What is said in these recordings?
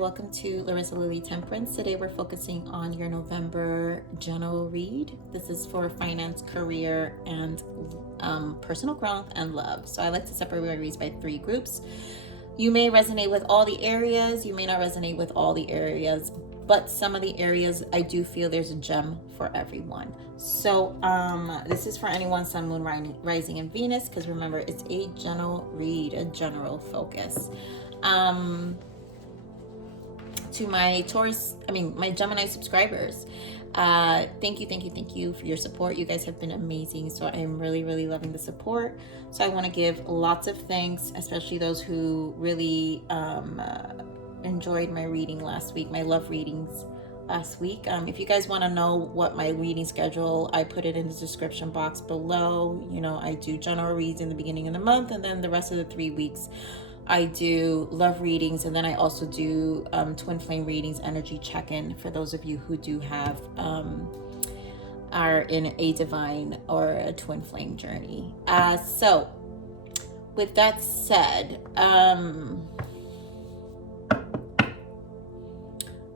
welcome to Larisa Lili Temperance. Today we're focusing on your November general read. This is for finance, career, and personal growth and love. So I like to separate my reads by 3 groups. You may resonate with all the areas, you may not resonate with all the areas, but some of the areas I do feel there's a gem for everyone. So this is for anyone, Sun, Moon, Rising, and Venus, because remember, it's a general read, a general focus. To my my Gemini subscribers, thank you for your support. You guys have been amazing, so I'm really loving the support. So I want to give lots of thanks, especially those who really enjoyed my reading last week, my love readings last week. If you guys want to know what my reading schedule, I put it in the description box below. You know, I do general reads in the beginning of the month, and then the rest of the 3 weeks I do love readings, and then I also do twin flame readings, energy check-in for those of you who do have are in a divine or a twin flame journey. So with that said,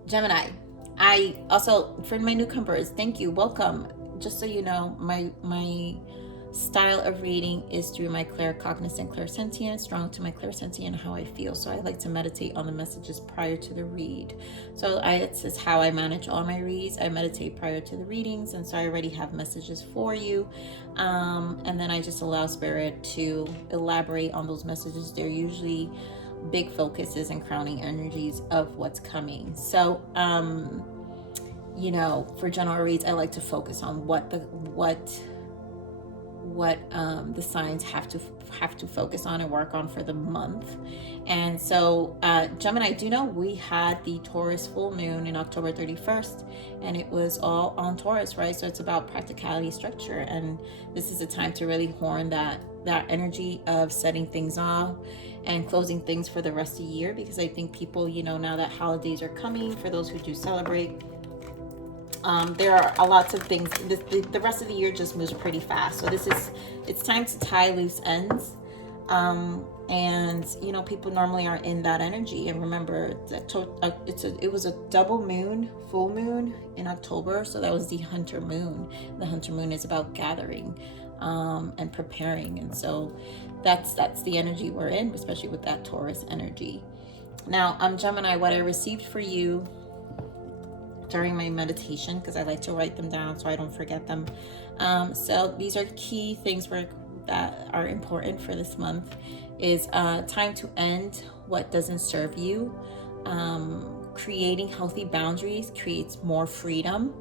Gemini, I also, for my newcomers, thank you, welcome. Just so you know, my style of reading is through my claircognizant, clairsentient, strong to my clairsentient, how I feel. So I like to meditate on the messages prior to the read. So it's how I manage all my reads. I meditate prior to the readings, and so I already have messages for you. And then I just allow Spirit to elaborate on those messages. They're usually big focuses and crowning energies of what's coming. So, you know, for general reads, I like to focus on what the signs have to focus on and work on for the month. And so Gemini, do know we had the Taurus full moon in October 31st, and it was all on Taurus, right? So it's about practicality, structure, and this is a time to really horn that energy of setting things off and closing things for the rest of the year, because I think people, you know, now that holidays are coming, for those who do celebrate, there are lots of things. The rest of the year just moves pretty fast. So it's time to tie loose ends. And you know, people normally are in that energy. And remember that it was a double moon, full moon in October. So that was the Hunter moon. The Hunter moon is about gathering, and preparing. And so that's the energy we're in, especially with that Taurus energy. Now, Gemini, what I received for you during my meditation, because I like to write them down so I don't forget them. So these are key things that are important for this month. Is time to end what doesn't serve you. Creating healthy boundaries creates more freedom.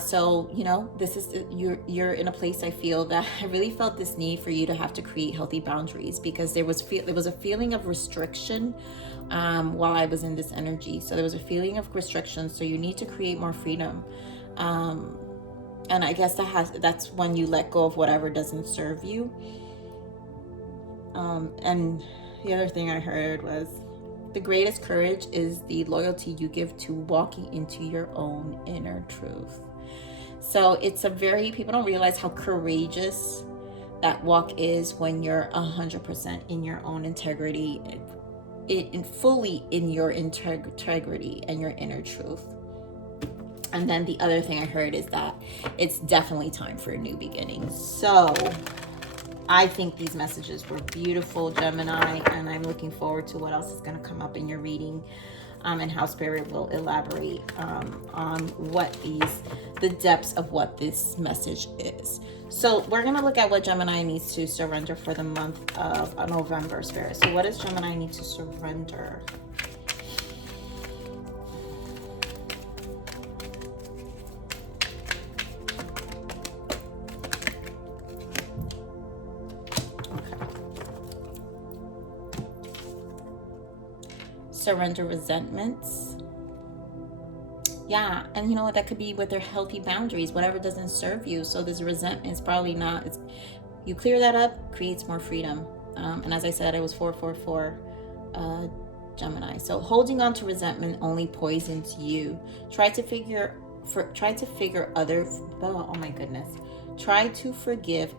So, you know, this is, you're in a place, I feel that I really felt this need for you to have to create healthy boundaries, because there was a feeling of restriction while I was in this energy. So there was a feeling of restriction. So you need to create more freedom. And I guess that's when you let go of whatever doesn't serve you. And the other thing I heard was, the greatest courage is the loyalty you give to walking into your own inner truth. So it's people don't realize how courageous that walk is when you're 100% in your own integrity, fully in your integrity and your inner truth. And then the other thing I heard is that it's definitely time for a new beginning. So I think these messages were beautiful, Gemini, and I'm looking forward to what else is going to come up in your reading, and how Spirit will elaborate on what the depths of what this message is. So we're going to look at what Gemini needs to surrender for the month of November, Spirit. So what does Gemini need to surrender? Surrender resentments. Yeah, and you know what, that could be with their healthy boundaries, whatever doesn't serve you. So this resentment is probably not, you clear that up, creates more freedom. And as I said, it was 444 Gemini. So holding on to resentment only poisons you. Try to forgive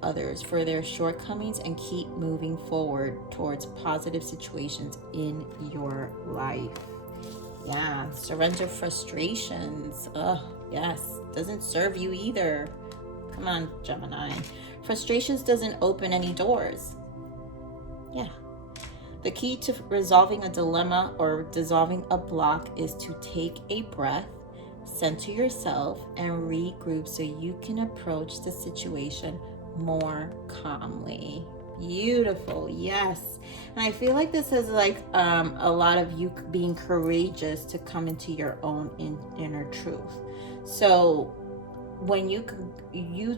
others for their shortcomings and keep moving forward towards positive situations in your life. Yeah, surrender frustrations. Oh, yes. Doesn't serve you either. Come on, Gemini. Frustrations doesn't open any doors. Yeah. The key to resolving a dilemma or dissolving a block is to take a breath, center yourself, and regroup so you can approach the situation more calmly. Beautiful. Yes. And I feel like this is like a lot of you being courageous to come into your own inner truth. So when you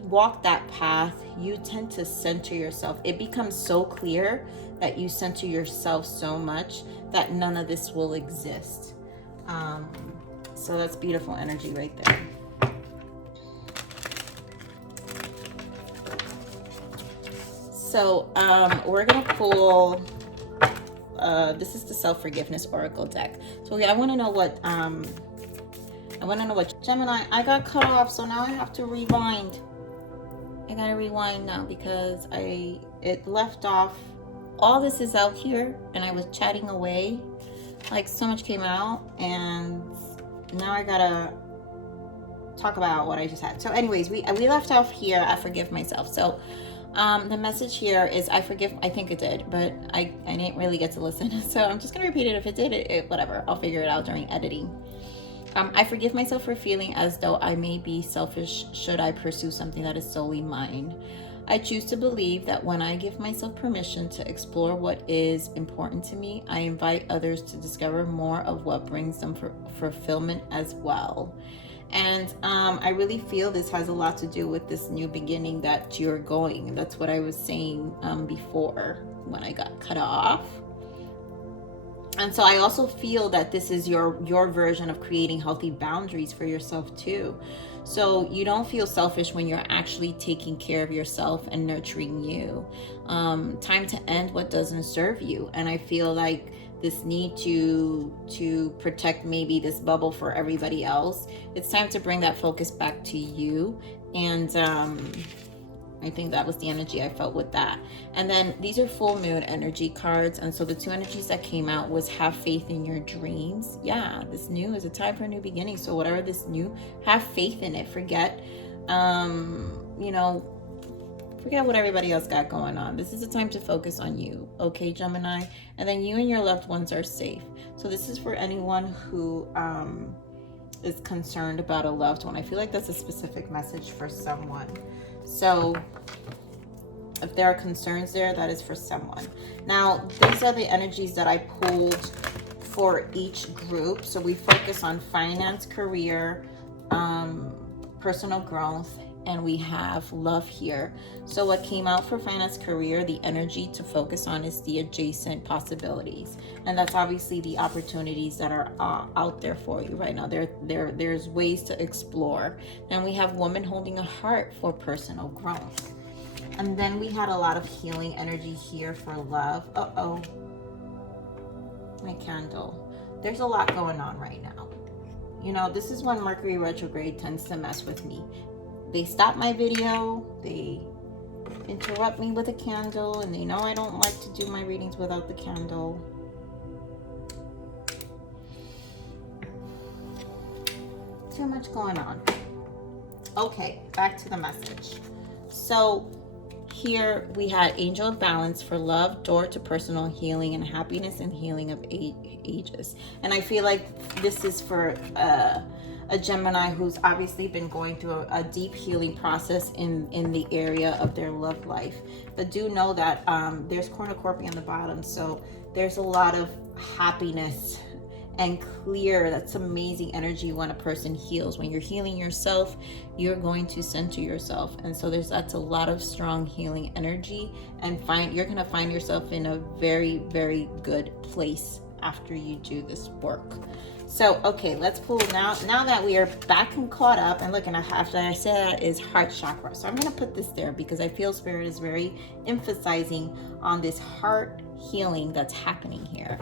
walk that path, you tend to center yourself. It becomes so clear that you center yourself so much that none of this will exist. So that's beautiful energy right there. So we're gonna pull. This is the self-forgiveness oracle deck. So I want to know what Gemini. I got cut off, so now I have to rewind. I gotta rewind now because it left off. All this is out here, and I was chatting away, like so much came out, and now I gotta talk about what I just had. So, anyways, we left off here. I forgive myself. So, the message here is I think it did, but I didn't really get to listen. So I'm just gonna repeat it. If it did, it whatever. I'll figure it out during editing. I forgive myself for feeling as though I may be selfish should I pursue something that is solely mine. I choose to believe that when I give myself permission to explore what is important to me, I invite others to discover more of what brings them fulfillment as well. And I really feel this has a lot to do with this new beginning that you're going. That's what I was saying before when I got cut off. And so I also feel that this is your version of creating healthy boundaries for yourself too. So you don't feel selfish when you're actually taking care of yourself and nurturing you. Time to end what doesn't serve you. And I feel like this need to protect maybe this bubble for everybody else. It's time to bring that focus back to you. And I think that was the energy I felt with that. And then these are full moon energy cards. And so the two energies that came out was have faith in your dreams. Yeah, this new is a time for a new beginning. So whatever this new, have faith in it. Forget, forget what everybody else got going on. This is a time to focus on you. Okay, Gemini? And then you and your loved ones are safe. So this is for anyone who is concerned about a loved one. I feel like that's a specific message for someone. So if there are concerns there, that is for someone. Now, these are the energies that I pulled for each group. So we focus on finance, career, personal growth, and we have love here. So what came out for finance, career, the energy to focus on is the adjacent possibilities. And that's obviously the opportunities that are out there for you right now. There's ways to explore. Then we have woman holding a heart for personal growth. And then we had a lot of healing energy here for love. Uh-oh. My candle. There's a lot going on right now. You know, this is when Mercury retrograde tends to mess with me. They stop my video, they interrupt me with a candle, and they know I don't like to do my readings without the candle. Too much going on. Okay, back to the message. So here we had Angel of Balance for love, door to personal healing and happiness and healing of ages. And I feel like this is for a Gemini who's obviously been going through a deep healing process in the area of their love life. But do know that there's cornucopia on the bottom, so there's a lot of happiness and clear. That's amazing energy when a person heals. When you're healing yourself, you're going to center yourself, and so that's a lot of strong healing energy. And you're gonna find yourself in a very, very good place after you do this work. So, okay, let's pull now that we are back and caught up. And look, and after I said that is heart chakra. So I'm going to put this there because I feel Spirit is very emphasizing on this heart healing that's happening here.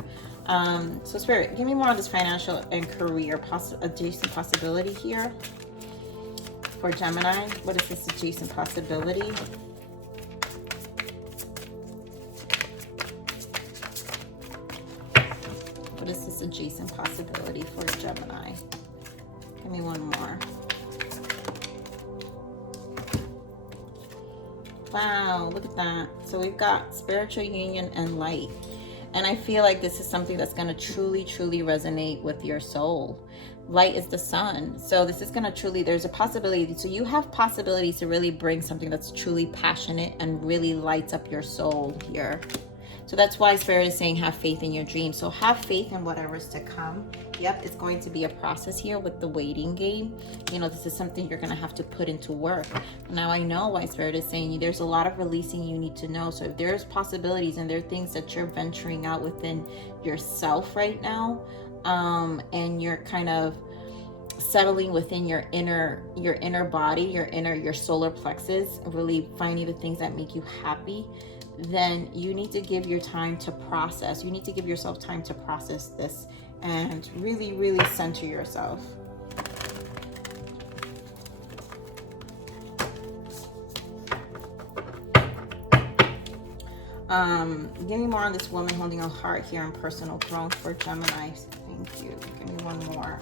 So Spirit, give me more on this financial and career adjacent possibility here for Gemini. What is this adjacent possibility? What is this adjacent possibility for Gemini. Give me one more. Wow, look at that. So we've got spiritual union and light. And I feel like this is something that's going to truly, truly resonate with your soul. Light is the sun. So this is going to truly, there's a possibility. So you have possibilities to really bring something that's truly passionate and really lights up your soul here. So that's why Spirit is saying have faith in your dreams. So have faith in whatever's to come. Yep, it's going to be a process here with the waiting game. You know, this is something you're going to have to put into work. Now I know why Spirit is saying there's a lot of releasing you need to know. So if there's possibilities and there are things that you're venturing out within yourself right now, and you're kind of settling within your inner body, your solar plexus, really finding the things that make you happy, then you need to give your time to process. You need to give yourself time to process this and really, really center yourself. Give me more on this woman holding a heart here in personal growth for Gemini. Thank you. Give me one more.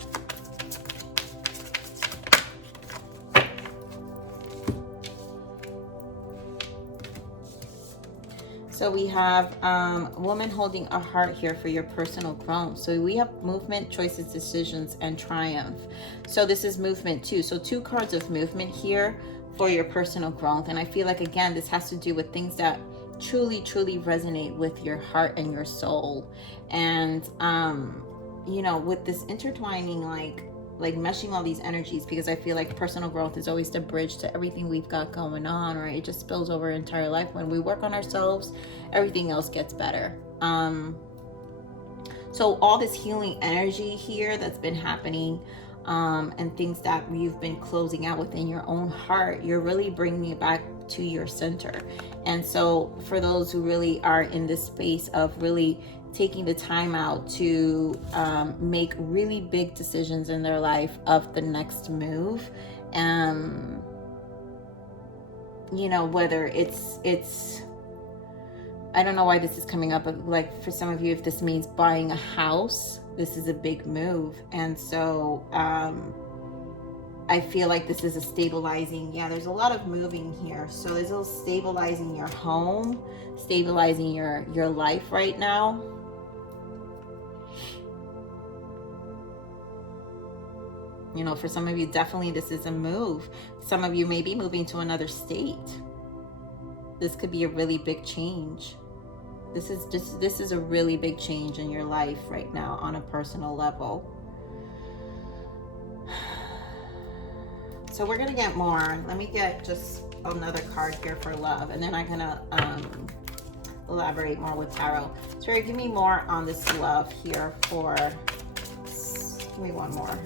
So we have a woman holding a heart here for your personal growth. So we have movement, choices, decisions, and triumph. So this is movement too. So 2 cards of movement here for your personal growth. And I feel like, again, this has to do with things that truly, truly resonate with your heart and your soul. And, you know, with this intertwining, like meshing all these energies, because I feel like personal growth is always the bridge to everything we've got going on, right? It just spills over our entire life. When we work on ourselves, everything else gets better. So all this healing energy here that's been happening, and things that you've been closing out within your own heart, you're really bringing it back to your center. And so for those who really are in this space of really taking the time out to make really big decisions in their life of the next move, you know, whether it's I don't know why this is coming up, but like for some of you, if this means buying a house, this is a big move. And so I feel like this is a stabilizing, there's a lot of moving here. So there's a stabilizing your home, stabilizing your life right now. You know, for some of you, definitely this is a move. Some of you may be moving to another state. This could be a really big change. This is a really big change in your life right now on a personal level. So we're gonna get more. Let me get just another card here for love, and then I'm gonna elaborate more with tarot. So give me more on this love here for, give me one more.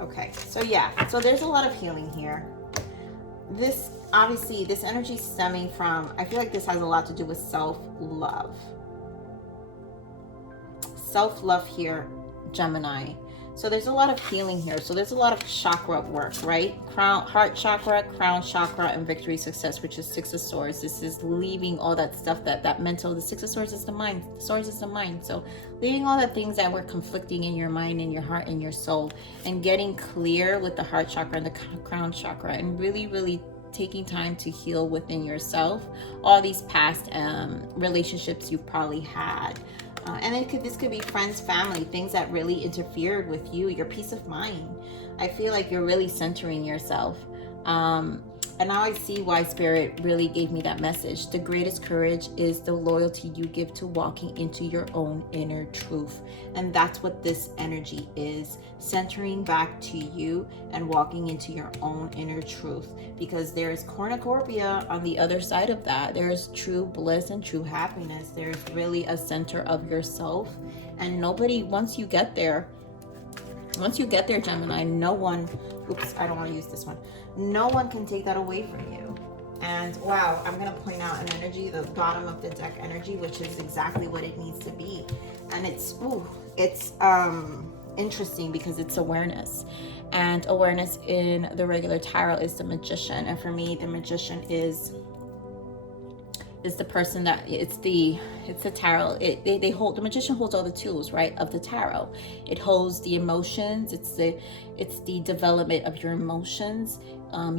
Okay, so so there's a lot of healing here. This, obviously, this energy stemming from, I feel like this has a lot to do with self-love. Self-love here, Gemini. So there's a lot of healing here. So there's a lot of chakra work, right? Heart chakra, crown chakra, and victory success, which is 6 of Swords. This is leaving all that stuff, that mental, the 6 of Swords is the mind. The Swords is the mind. So leaving all the things that were conflicting in your mind, in your heart, and your soul, and getting clear with the heart chakra and the crown chakra, and really, really taking time to heal within yourself all these past relationships you've probably had. And this could be friends, family, things that really interfered with you, your peace of mind. I feel like you're really centering yourself. And now I see why Spirit really gave me that message. The greatest courage is the loyalty you give to walking into your own inner truth. And that's what this energy is, centering back to you and walking into your own inner truth. Because there's cornucopia on the other side of that. There's true bliss and true happiness. There's really a center of yourself. And nobody, once you get there, Gemini, no one, oops, I don't want to use this one. No one can take that away from you. And wow, I'm going to point out an energy, the bottom of the deck energy, which is exactly what it needs to be. And it's interesting because it's awareness. And awareness in the regular tarot is the Magician. And for me, the Magician is is the person that it's the tarot. They hold, the magician holds all the tools, right, of the tarot. It holds the emotions. It's the development of your emotions,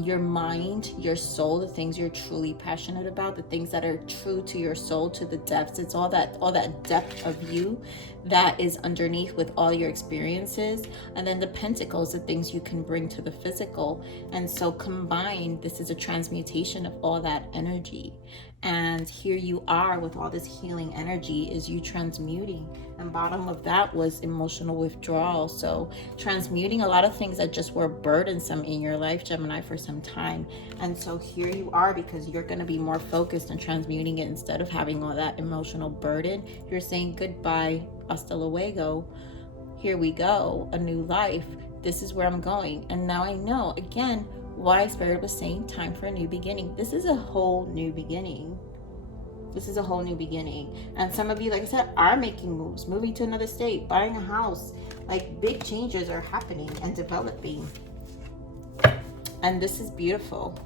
your mind, your soul, the things you're truly passionate about, the things that are true to your soul, to the depths. It's all that depth of you that is underneath with all your experiences. And then the pentacles, the things you can bring to the physical. And so combined, this is a transmutation of all that energy. And here you are with all this healing energy, is you transmuting. And bottom of that was emotional withdrawal. So transmuting a lot of things that just were burdensome in your life, Gemini, for some time. And so here you are, because you're going to be more focused on transmuting it instead of having all that emotional burden. You're saying goodbye, hasta luego. Here we go, a new life. This is where I'm going. And now I know, again, why Spirit was saying time for a new beginning. This is a whole new beginning. This is a whole new beginning. And some of you, like I said, are making moves, moving to another state, buying a house. Like big changes are happening and developing. And this is beautiful.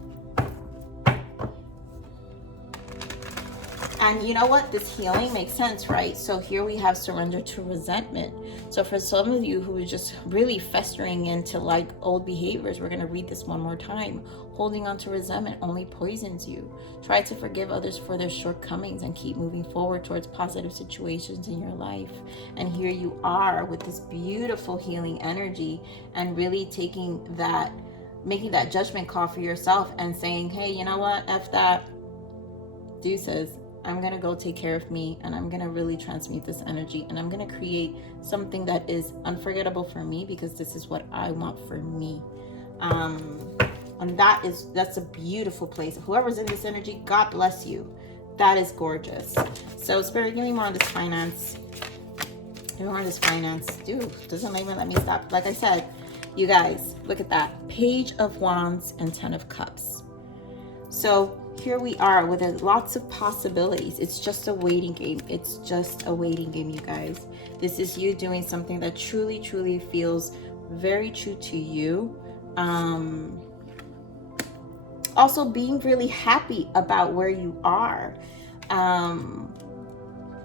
And you know what? This healing makes sense, right? So here we have surrender to resentment. So for some of you who are just really festering into like old behaviors, we're going to read this one more time. Holding on to resentment only poisons you. Try to forgive others for their shortcomings and keep moving forward towards positive situations in your life. And here you are with this beautiful healing energy, and really taking that, making that judgment call for yourself and saying, hey, you know what? F that. Deuces. I'm going to go take care of me, and I'm going to really transmute this energy, and I'm going to create something that is unforgettable for me, because this is what I want for me. And that's a beautiful place. Whoever's in this energy, God bless you. That is gorgeous. So Spirit, give me more on this finance. Give me more on this finance. Dude, doesn't even let me stop. Like I said, you guys, look at that. Page of Wands and 10 of Cups. So here we are with lots of possibilities. It's just a waiting game. It's just a waiting game, you guys. This is you doing something that truly, truly feels very true to you. Also being really happy about where you are.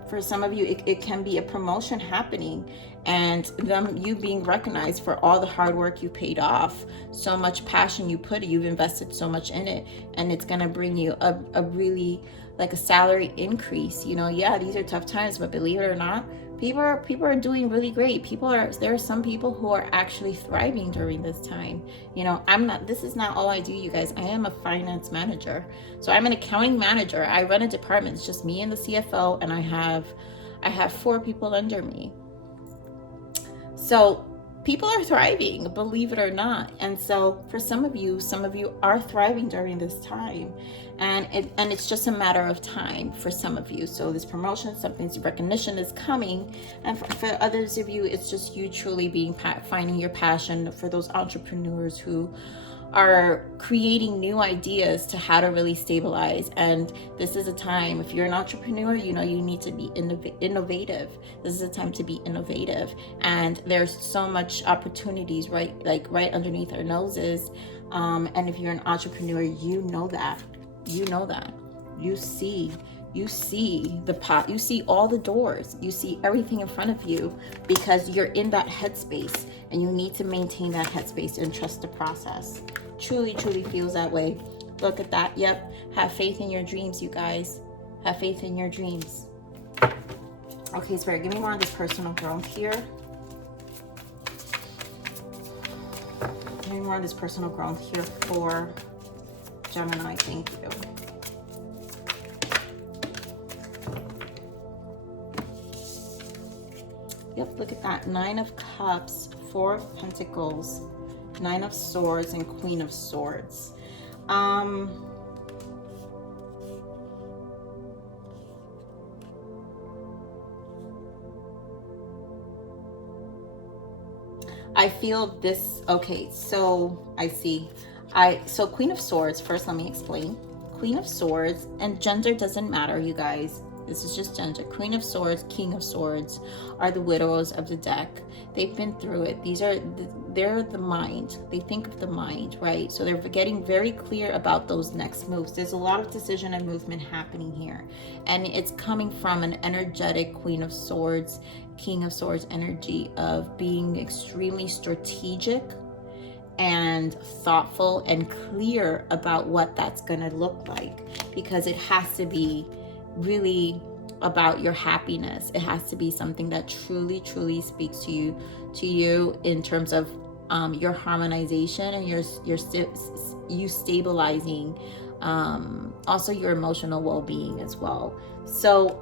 For some of you, it can be a promotion happening, and them you being recognized for all the hard work you paid off, so much passion you put, you've invested so much in it, and it's gonna bring you a really like a salary increase. You know, yeah, these are tough times, but believe it or not, people are doing really great. There are some people who are actually thriving during this time. You know, this is not all I do, you guys. I am a finance manager. So I'm an accounting manager. I run a department. It's just me and the CFO, and I have 4 people under me. So people are thriving, believe it or not. And so for some of you are thriving during this time, and it's just a matter of time for some of you. So this promotion, something's recognition is coming, and for others of you, it's just you truly finding your passion. For those entrepreneurs who are creating new ideas to how to really stabilize. And this is a time, if you're an entrepreneur, you know you need to be innovative. This is a time to be in-novative, and there's so much opportunities right underneath our noses. And if you're an entrepreneur, you know that you see the pot, you see all the doors, you see everything in front of you, because you're in that headspace, and you need to maintain that headspace and trust the process. Truly feels that way. Look at that. Yep. Have faith in your dreams, you guys. Have faith in your dreams. Okay, Spirit, give me more on this personal growth here. Give me more on this personal growth here for Gemini. Thank you. Yep, look at that. 9 of Cups, 4 of Pentacles, 9 of Swords, and Queen of Swords. I feel this. Okay, so I see. So Queen of Swords, first let me explain. Queen of Swords, and gender doesn't matter, you guys. This is just gender. Queen of Swords, King of Swords are the widows of the deck. They've been through it. They're the mind. They think of the mind, right? So they're getting very clear about those next moves. There's a lot of decision and movement happening here. And it's coming from an energetic Queen of Swords, King of Swords energy of being extremely strategic and thoughtful and clear about what that's going to look like, because it has to be really about your happiness. It has to be something that truly, truly speaks to you in terms of your harmonization and you stabilizing, also your emotional well-being as well. So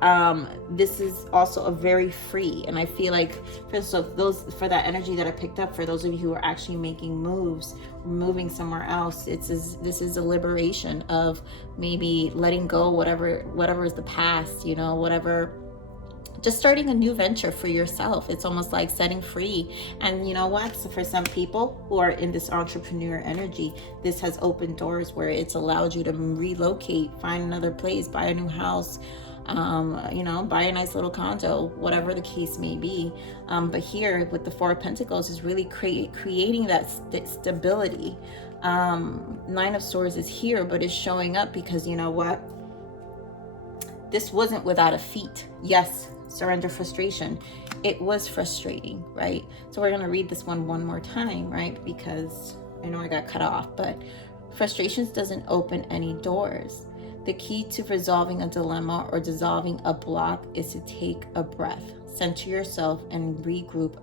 this is also a very free, and I feel like for that energy that I picked up, for those of you who are actually making moves, moving somewhere else, this is a liberation of maybe letting go whatever is the past, you know, whatever. Just starting a new venture for yourself. It's almost like setting free. And you know what? So for some people who are in this entrepreneur energy, this has opened doors where it's allowed you to relocate, find another place, buy a new house, you know, buy a nice little condo, whatever the case may be. But here with the Four of Pentacles is really creating that stability. Nine of Swords is here, but it's showing up because you know what? This wasn't without a feat. Yes, surrender, frustration. It was frustrating, right? So we're going to read this one more time, right? Because I know I got cut off, but frustrations doesn't open any doors. The key to resolving a dilemma or dissolving a block is to take a breath, center yourself, and regroup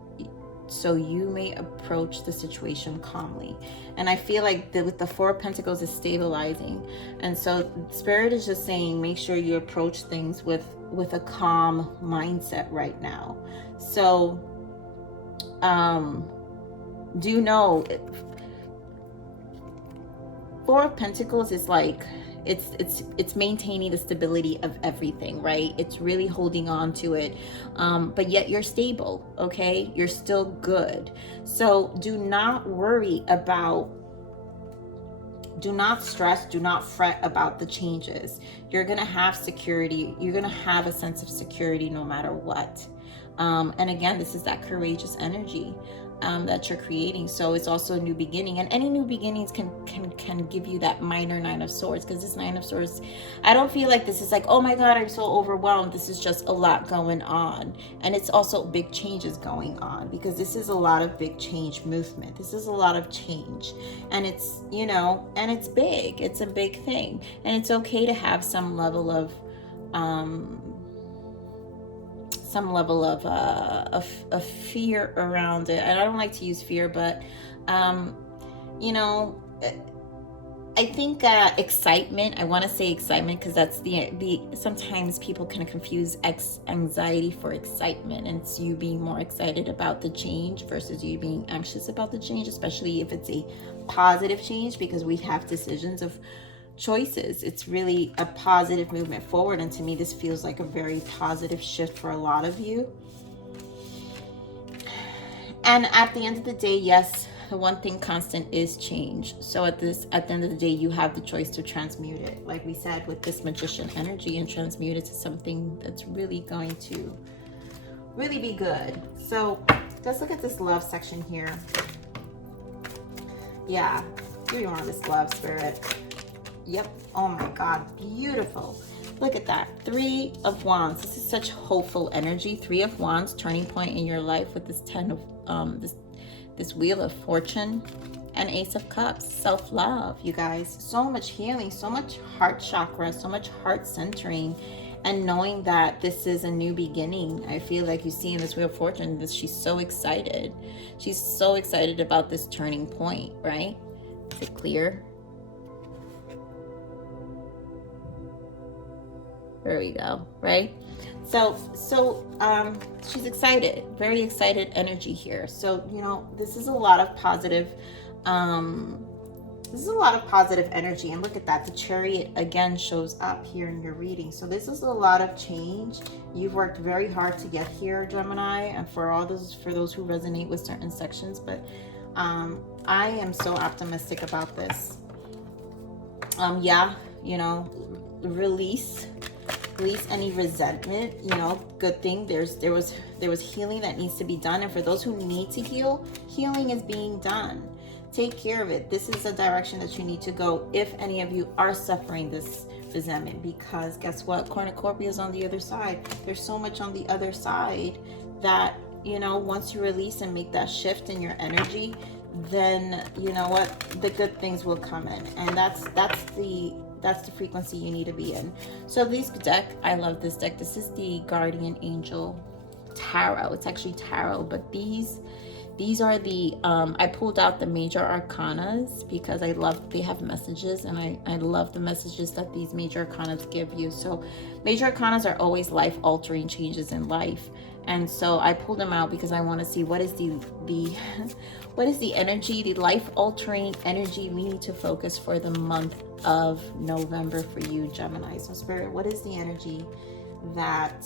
so you may approach the situation calmly. And I feel like with the Four of Pentacles is stabilizing. And so Spirit is just saying, make sure you approach things with a calm mindset right now. So do know Four of Pentacles is like, it's maintaining the stability of everything, right? It's really holding on to it, but yet you're stable, okay? You're still good. So do not worry about, do not stress, do not fret about the changes. You're gonna have security. You're gonna have a sense of security no matter what. And again, this is that courageous energy that you're creating. So it's also a new beginning, and any new beginnings can give you that minor Nine of Swords, because this Nine of Swords, I don't feel like this is like, oh my God, I'm so overwhelmed. This is just a lot going on. And it's also big changes going on, because this is a lot of big change movement. This is a lot of change, and it's, you know, and it's big. It's a big thing, and it's okay to have some level of fear around it. And I don't like to use fear, but you know, I think excitement, I want to say excitement, because that's the sometimes people can confuse anxiety for excitement, and it's you being more excited about the change versus you being anxious about the change, especially if it's a positive change, because we have decisions of choices. It's really a positive movement forward, and to me this feels like a very positive shift for a lot of you. And at the end of the day, yes, the one thing constant is change. So at the end of the day, you have the choice to transmute it, like we said, with this Magician energy, and transmute it to something that's really going to really be good. So let's look at this love section here. Yeah, give me more of this love, Spirit. Yep. Oh my God. Beautiful. Look at that. Three of Wands. This is such hopeful energy. Three of Wands, turning point in your life with this 10 of this Wheel of Fortune and Ace of Cups. Self-love, you guys. So much healing, so much heart chakra, so much heart centering, and knowing that this is a new beginning. I feel like you see in this Wheel of Fortune that she's so excited. She's so excited about this turning point, right? Is it clear? There we go, right? So she's excited, very excited energy here. So, you know, this is a lot of positive, energy. And look at that, the Chariot again shows up here in your reading. So this is a lot of change. You've worked very hard to get here, Gemini, and for those who resonate with certain sections. But I am so optimistic about this. Yeah, you know, release Release any resentment, you know, good thing. There was healing that needs to be done. And for those who need to heal, healing is being done. Take care of it. This is the direction that you need to go if any of you are suffering this resentment, because guess what? Cornucopia is on the other side. There's so much on the other side that, you know, once you release and make that shift in your energy, then you know what? The good things will come in. And that's the frequency you need to be in. So this deck, I love this deck. This is the Guardian Angel Tarot. It's actually tarot, but these are the I pulled out the major arcanas because I love, they have messages, and I love the messages that these major arcanas give you. So major arcanas are always life altering changes in life, and so I pulled them out because I want to see what is the what is the energy, the life altering energy we need to focus for the month of November for you, Gemini. So Spirit, what is the energy that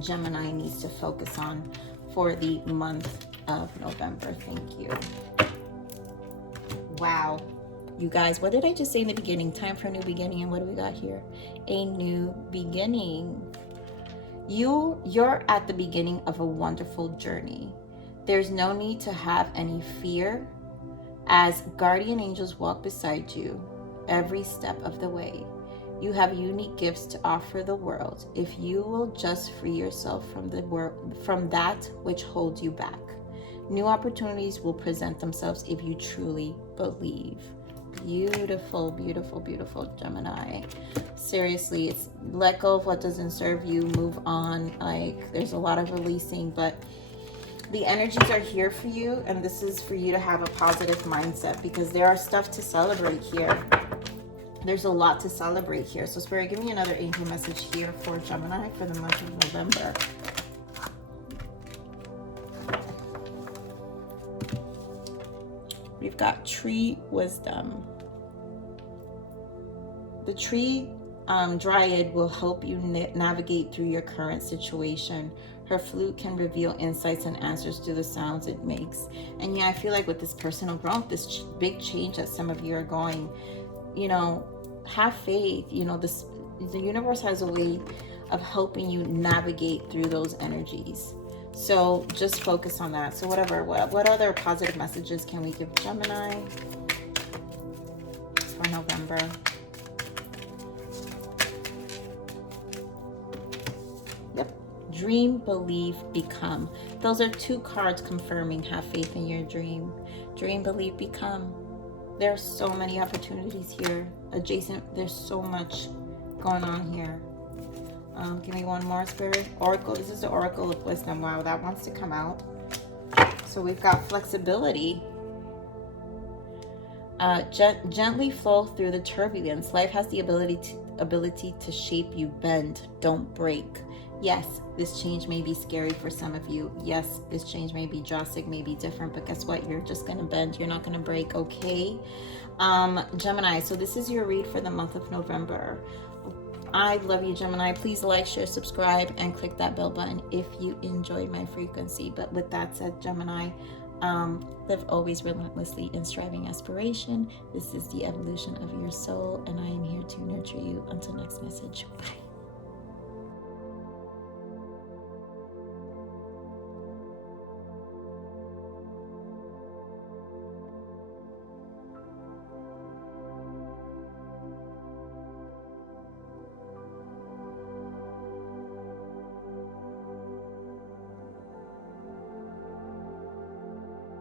Gemini needs to focus on for the month of November? Thank you. Wow. You guys, what did I just say in the beginning? Time for a new beginning. And what do we got here? A new beginning. You're at the beginning of a wonderful journey. There's no need to have any fear, as guardian angels walk beside you every step of the way. You have unique gifts to offer the world if you will just free yourself from that which holds you back. New opportunities will present themselves if you truly believe. Beautiful, beautiful, beautiful, Gemini. Seriously, it's let go of what doesn't serve you, move on. Like, there's a lot of releasing, but the energies are here for you, and this is for you to have a positive mindset, because there are stuff to celebrate here. There's a lot to celebrate here. So Spirit, give me another angel message here for Gemini for the month of November. We've got tree wisdom. The tree dryad will help you navigate through your current situation. Her flute can reveal insights and answers to the sounds it makes. And yeah, I feel like with this personal growth, this big change that some of you are going, you know, have faith. You know, the universe has a way of helping you navigate through those energies. So just focus on that. So what other positive messages can we give Gemini for November? Yep. Dream, believe, become. Those are two cards confirming have faith in your dream. Dream, believe, become. There's so many opportunities here. Adjacent, there's so much going on here. Give me one more, Spirit. Oracle, this is the Oracle of Wisdom. Wow, that wants to come out. So we've got flexibility. Gently flow through the turbulence. Life has the ability to shape you, bend, don't break. Yes, this change may be scary for some of you. Yes, this change may be drastic, may be different, but guess what? You're just going to bend. You're not going to break, okay? Gemini, so this is your read for the month of November. I love you, Gemini. Please like, share, subscribe, and click that bell button if you enjoyed my frequency. But with that said, Gemini, live always relentlessly in striving aspiration. This is the evolution of your soul, and I am here to nurture you. Until next message. Bye.